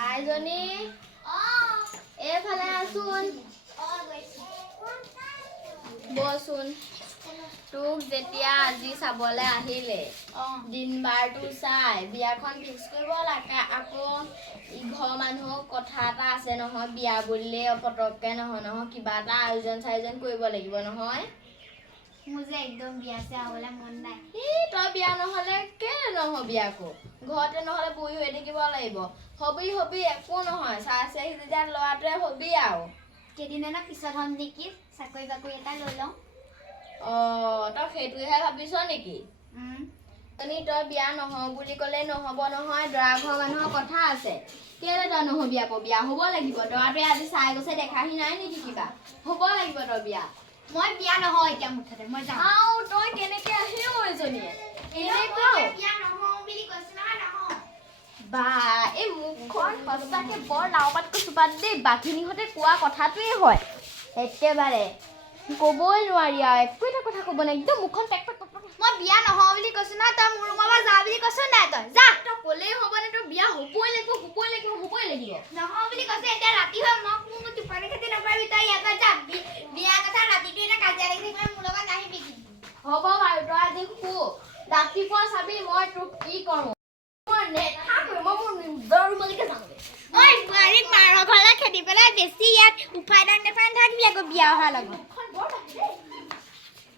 আইজনী এইফালে আছোন বচোন তোক যেতিয়া আজি চাবলৈ আহিলে দিন বাৰটো চাই বিয়াখন ফিক্স কৰিব লাগে আকৌ ঘৰ মানুহৰ কথা এটা আছে নহয় বিয়া বুলিলে পটককে নহয় কিবা এটা আয়োজন চায়োজন কৰিব লাগিব নহয় মোৰ যে একদম বিয়া চিয়া হ'বলৈ মন নাই তই বিয়া নহ'লে কেলে নহবি আকৌ ঘৰতে নহ'লে বহি হৈ থাকিব লাগিব হবি একো নহয় চাই যেতিয়া ল'ৰাটোৱে হবি আৰু কেইদিনমানৰ পিছত হ'ম নেকি চাকৰি বাকৰি এটা লৈ লওঁ তই সেইটোহে ভাবিছ নেকি তই বিয়া নহওঁ বুলি ক'লে নহ'ব নহয় দৰা ঘৰ মানুহৰ কথা আছে কেলে তই নহবি আকৌ বিয়া হ'ব লাগিব দৰাটোৱে আজি চাই গৈছে দেখাহি নাই নেকি কিবা হ'ব লাগিব তই বিয়া মই বিয়া নহওঁ এতিয়া মুঠতে মই যাওঁ আৰু তই কেনেকে আহিও এজনীয়ে বিয়া নহওঁ বুলি কৈছো নহয় নহওঁ বা এই মুখখন সঁচাকে বৰ লাওপাতকৈ চোপাত দেই বাঘিনীহঁতে কোৱা কথাটোৱেই হয় একেবাৰে ক'বই নোৱাৰি আৰু একো এটা কথা ক'ব নাই একদম মুখখন পেক মই বিয়া নহওঁ বুলি কৈছো নহয় তই মোৰ ৰুমৰ পৰা যা বুলি কৈছ নাই তই যা তই ক'লেই হ'বনে তোৰ বিয়া হ'বই লাগিব নহওঁ বুলি কৈছে এতিয়া ৰাতি হ'ল মোক টোপনি ক্ষতি নকৰিবি তই ইয়াৰ পৰা যা বিয়া কথা ৰাতিটো এতিয়া কাজিয়া লাগি থাকিলে মোৰ লগত নাহিবি হ'ব বাৰু তই আজি শু ৰাতিপুৱা চাবি মই তোক কি কৰোঁ মই মোৰ নিজৰ ৰুমলৈকে যামগৈ ঐ বোৱাৰীক মাৰৰ ঘৰলৈ খেদি পেলাই বেছি ইয়াত উপায় দাং নেপাই নাথাকিবি আকৌ বিয়া অহাৰ লগত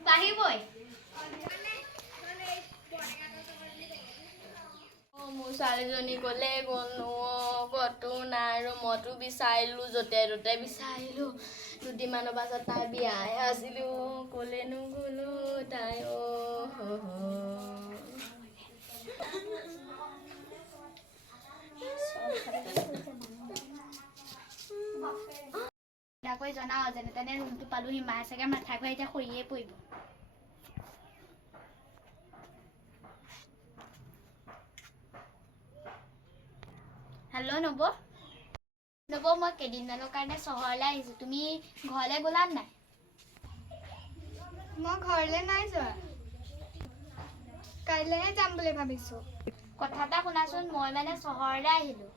বাঢ়িবই মোৰ ছোৱালীজনী ক'লে গ'লো ক'তো নাই ৰুমতো বিচাৰিলোঁ য'তে ত'তে বিচাৰিলোঁ দুদিনমানৰ পাছত তাই বিয়াহে আছিলোঁ ক'লেনো গ'লো তাই কৈ জনাও যেনে তেনে ৰুমটো পালোহি মায়ে চাগে মাথা ঘূৰাই এতিয়া সৰিয়ে পৰিব হেল্ল' নব মই কেইদিনমানৰ কাৰণে চহৰলৈ আহিছোঁ তুমি ঘৰলৈ গ'লা নাই মই ঘৰলৈ নাই যোৱা কাইলৈহে যাম বুলি ভাবিছোঁ কথা এটা শুনাচোন মই মানে চহৰলৈ আহিলোঁ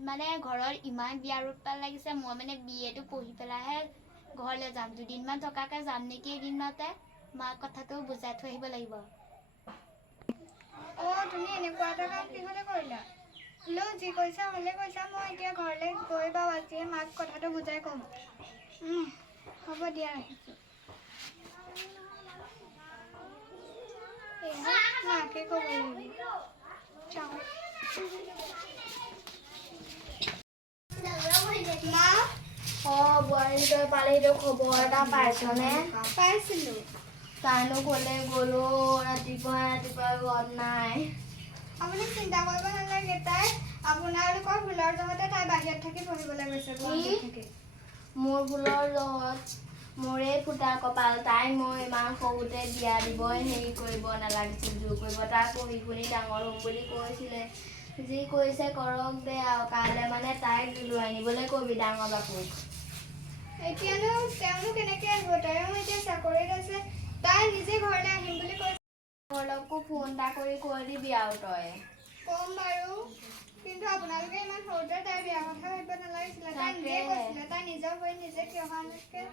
মানে ঘৰত ইমান বিয়াৰ উৎপাত লাগিছে মই মানে BA টো পঢ়ি পেলাইহে ঘৰলৈ যাম দুদিনমান থকাকৈ যাম নেকি এদিনতে মাক কথাটো বুজাই থৈ আহিব লাগিব তুমি এনেকুৱা এটা কাম কিহলে কৰিলা হ'লেও যি কৈছা ভালে কৈছা মই এতিয়া ঘৰলৈ গৈ বাৰু আজিয়ে মাক কথাটো বুজাই ক'ম হ'ব দিয়া ৰাখিছোঁ মাকে ক'ব লাগিব চাওঁ মা বোৱাৰী তই পালেহি খবৰ এটা পাইছনে পাইছিলোঁ তাইনো ক'লে গ'লো ৰাতিপুৱা ঘৰত নাই আপুনি চিন্তা কৰিব নালাগে তাই আপোনালোকৰ ভুলৰ জহতে তাই বাহিৰত থাকি পঢ়িবলৈ গৈছে মোৰ ভুলৰ জহত মোৰে ফুটা কপাল তাইক মই ইমান সৰুতে বিয়া দিবই হেৰি কৰিব নালাগিছিল জোৰ কৰিব তাই পঢ়ি শুনি ডাঙৰ হ'ম বুলি কৈছিলে যি কৰিছে কৰক দে আৰু কাইলৈ মানে তাইক লৈ আনিবলৈ ক'বি ডাঙৰ বাপুক এতিয়ানো তেওঁনো কেনেকৈ আহিব তাইও এতিয়া চাকৰিত আছে তাই নিজে ঘৰলৈ আহিম বুলি কৈছে ঘৰলৈকো ফোন এটা কৰি কৈ দিবি আৰু তই ক'ম বাৰু কিন্তু আপোনালোকে ইমান সৰুতে তাইৰ বিয়া কথা ভাবিব নালাগিছিলে তাই নিজে কৈছিলে তাই নিজৰ ভৰিত নিজে থিয় হোৱালৈকে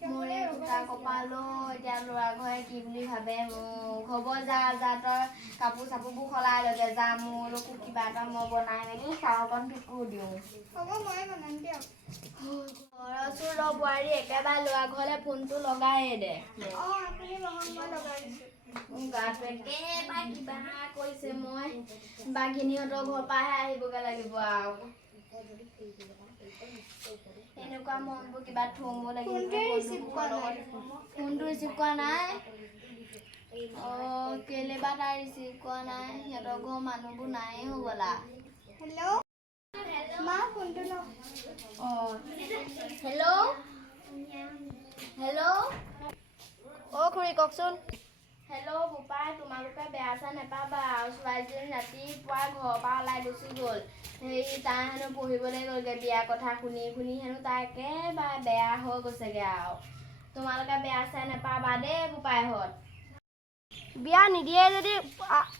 মোৰে ফুটা কপালো এতিয়া ল'ৰা ঘৰে কি বুলি ভাবে মোক হ'ব যা তই কাপোৰ চাপোৰবোৰ সলাই ল'গে যা মোৰলৈকো কিবা এটা মই বনাই মেলি চাহ অকণ তোকো দিওঁ হ'ব ময়ে বনাম দিয়ক ঘৰচোন ৰ বোৱাৰী একেবাৰে ল'ৰা ঘৰলৈ ফোনটো লগায়ে দে আপুনি বহক মই লগাই দিছোঁ গাটো একেবাৰে কিবা কৈছে মই বাঘিনীহঁতৰ ঘৰৰ পৰাহে আহিবগৈ লাগিব আৰু এনেকুৱা মনবোৰ কিবা থ'ব লাগিব ফোনটো ৰিচিভ কৰা নাই কেলে বা তাই ৰিচিভ কৰা নাই সিহঁতৰ ঘৰৰ মানুহবোৰ নাইয়ে হ'বলা হেল্ল' মা ফোনটো লওঁ হেল্ল' খুৰী কওকচোন হেল্ল' বোপাই তোমালোকে বেয়া চেয়া নেপাবা আৰু ছোৱালীজনী ৰাতিপুৱা ঘৰৰ পৰা ওলাই গুচি গ'ল তাই হেনো পঢ়িবলৈ গ'লগৈ বিয়া কথা শুনি হেনো তাই একেবাৰে বেয়া হৈ গৈছেগৈ আৰু তোমালোকে বেয়া চেয়া নেপাবা দেই বোপাইহঁত বিয়া নিদিয়ে যদি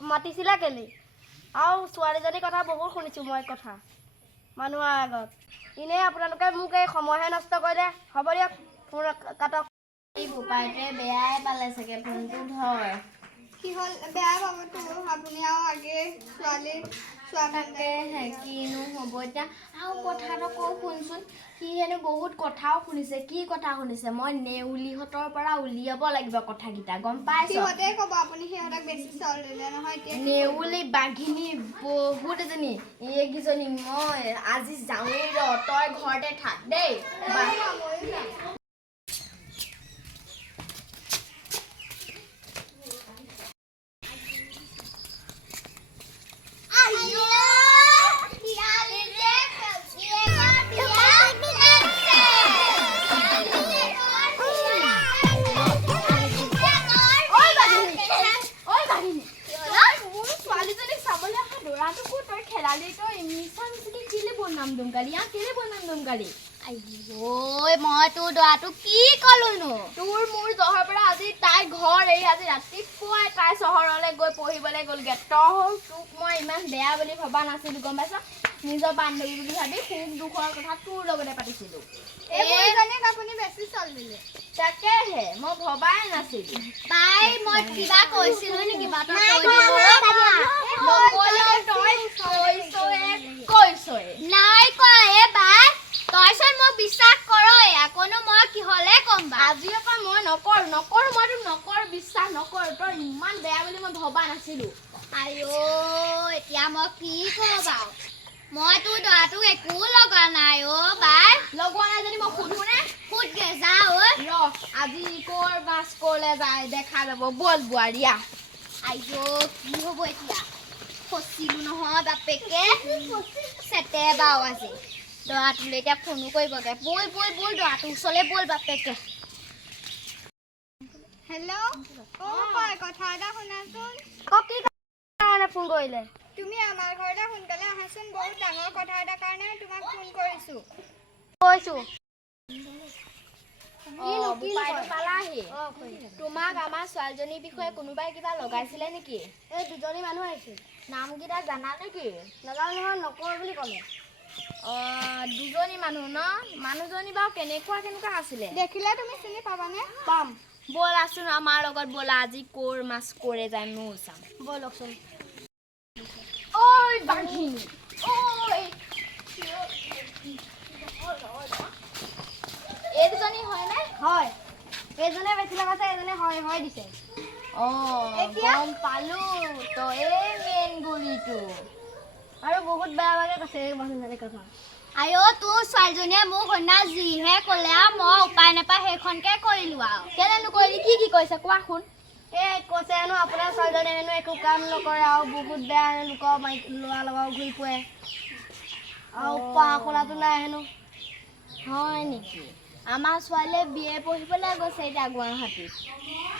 মাতিছিলা কেলি আৰু ছোৱালীজনীৰ কথা বহুত শুনিছোঁ মই কথা মানুহৰ আগত এনেই আপোনালোকে মোক এই সময়হে নষ্ট কৰিলে হ'ব দিয়ক ফোন কাটক এই বোপাইটোৱে বেয়াই পালে চাগে ফোনটো ধৰ কি হ'ল বেয়া পাবতো আপুনি আৰু আগে ছোৱালী তাকেহে কিনো হ'ব এতিয়া আৰু কথা এটা কওঁ শুনচোন সি হেনো বহুত কথাও শুনিছে কি কথা শুনিছে মই নেউলিহঁতৰ পৰা উলিয়াব লাগিব কথাকেইটা গম পাইছ সিহঁতে ক'ব আপুনি সিহঁতক বেছি চাউল দিলে নহয় এতিয়া নেউলি বাঘিনী বহুত এজনী এইকেইজনী মই আজি যাওঁৱেই ৰ তই ঘৰতে থাক দেই মই তোৰ দৰাটো কি কলোনো তোৰ মোৰ জহৰ পৰা আজি তাই ঘৰ এৰি আজি ৰাতিপুৱাই তাই চহৰলৈ গৈ পঢ়িবলৈ গ'লগে তই তোক মই ইমান বেয়া বুলি ভবা নাছিলো গম পাইছ নিজৰ বান্ধৱী বুলি ভাবি সুখ দুখৰ কথা তোৰ লগতে পাতিছিলো আপুনি বেছি চাউল দিলে তাকেহে মই ভবাই নাছিলো তাই মই কিবা কৈছিলো নেকি নাই কোৱা এ বাই তইচোন মোক বিশ্বাস কৰই আকনো মই কিহলে ক'ম বা আজিৰ পৰা মই নকৰো মই তোক নকৰ বিশ্বাস নকৰো তই ইমান বেয়া বুলি মই ভবা নাছিলো আইও এতিয়া মই কি কওঁ বাৰু মই তোৰ দৰাটোক একো লগা নাই বাই লগোৱা নাই যদি মই সুধো নে সুধগে যাও ৰ আজি কৰ বাছ কৰলে যায় দেখা যাব বল বোৱাৰীয়া আইও কি হ'ব এতিয়া ফচিলো নহয় বাপেকে চেতে বাও আজি দৰাটোলৈ এতিয়া ফোনো কৰিবগে বল দৰাটোৰ ওচৰলৈ বল বাপেকে হেল্ল' হয় কথা এটা শুনাচোন আকৌ কি কাৰণে ফোন কৰিলে তুমি আমাৰ ঘৰলৈ সোনকালে আহাচোন বহুত ডাঙৰ কথা এটাৰ কাৰণে তোমাক ফোন কৰিছোঁ কৈছোঁ পালাহি তোমাক আমাৰ ছোৱালীজনীৰ বিষয়ে কোনোবাই কিবা লগাইছিলে নেকি এই দুজনী মানুহ আহিছিল নামকেইটা জানা নেকি নাজানো নহয় নকৰো বুলি ক'লে দুজনী মানুহ ন মানুহজনী বাৰু কেনেকুৱা আছিলে দেখিলে তুমি চিনি পাবানে পাম ব'লাচোন আমাৰ লগত ব'লা আজি কৰ মাছ কৰে যায় ময়ো চাম ব'লকচোন ঐ বাঘিনী ঐ এই দুজনী হয়নে হয় এইজনে বেছি লগাইছে এজনে হয় দিছে গম পালো তো এই মেইন গুলিটো আৰু বহুত বেয়া কৈছে এই মানুহজনে কথা আইও তোৰ ছোৱালীজনীয়ে মোক সন্ধ্যা যিহে ক'লে আৰু মই উপায় নাপায় সেইখনকে কৰিলো আৰু কেলেনো কৰিলি কি কৈছে কোৱা শুন এই কৈছে হেনো আপোনাৰ ছোৱালীজনীয়ে হেনো একো কাম নকৰে আৰু বহুত বেয়া হেনো লোকৰ ল'ৰা লগাও ঘূৰি ফুৰে আৰু পঢ়া শুনাটো নাই হেনো হয় নেকি আমাৰ ছোৱালীয়ে বিয়ে পঢ়িবলৈ গৈছে এতিয়া গুৱাহাটীত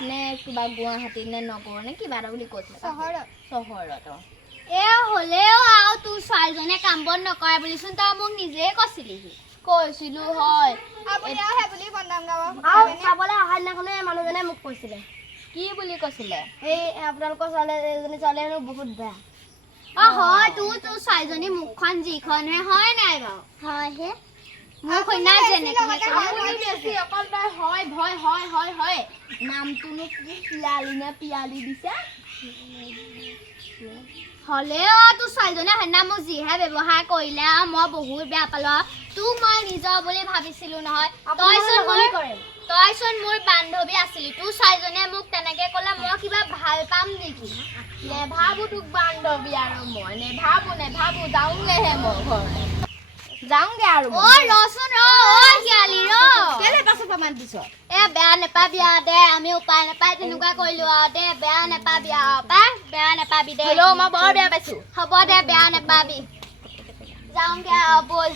নে কিবা গুৱাহাটীত নে নগৰ নে কিবা এটা বুলি কৈছিলে চহৰত এ হ'লেও আৰু তোৰ ছোৱালীজনীয়ে কাম বন নকৰে বুলিচোন তই মোক নিজে কৈছিলিহি কৈছিলো হয় আপুনি আৰু সেই বুলি বদনাম গাব আৰু চাবলৈ অহা দিনাখনে মানুহজনে মোক কৈছিলে কি বুলি কৈছিলে এই আপোনালোকৰ এজনী ছোৱালী হেনো বহুত বেয়া হয় তোৰ ছোৱালীজনী মুখখন যিখনহে হয় নাই বাৰু হয় হে মোক সন্ধ্যা যেনেকে অকল তই হয় নামটোনো কি পিয়ালি নে পিয়ালি দিছে হ'লেও তোৰ ছোৱালীজনীয়ে সেইদিনা মোক যিহে ব্যৱহাৰ কৰিলে আৰু মই বহুত বেয়া পালো তোক মই নিজৰ বুলি ভাবিছিলো নহয় তইচোন মোৰ বান্ধৱী আছিলি তোৰ ছোৱালীজনীয়ে মোক তেনেকে ক'লে মই কিবা ভাল পাম নেকি নেভাবো তোক বান্ধৱী আৰু মই নেভাবো যাওঁগেহে মই ঘৰলৈ যাওঁগে আৰু ৰচোন শিয়ালি কেলে পাছত প্ৰমাণ দিছ বেয়া নেপাবি আৰু দে আমি উপায় নাপাই তেনেকুৱা কৰিলো আৰু দে বেয়া নেপাবি আৰু বেয়া নেপাবি দে হ'লেও মই বৰ বেয়া পাইছো হ'ব দে বেয়া নেপাবি যাওঁগে আৰু বল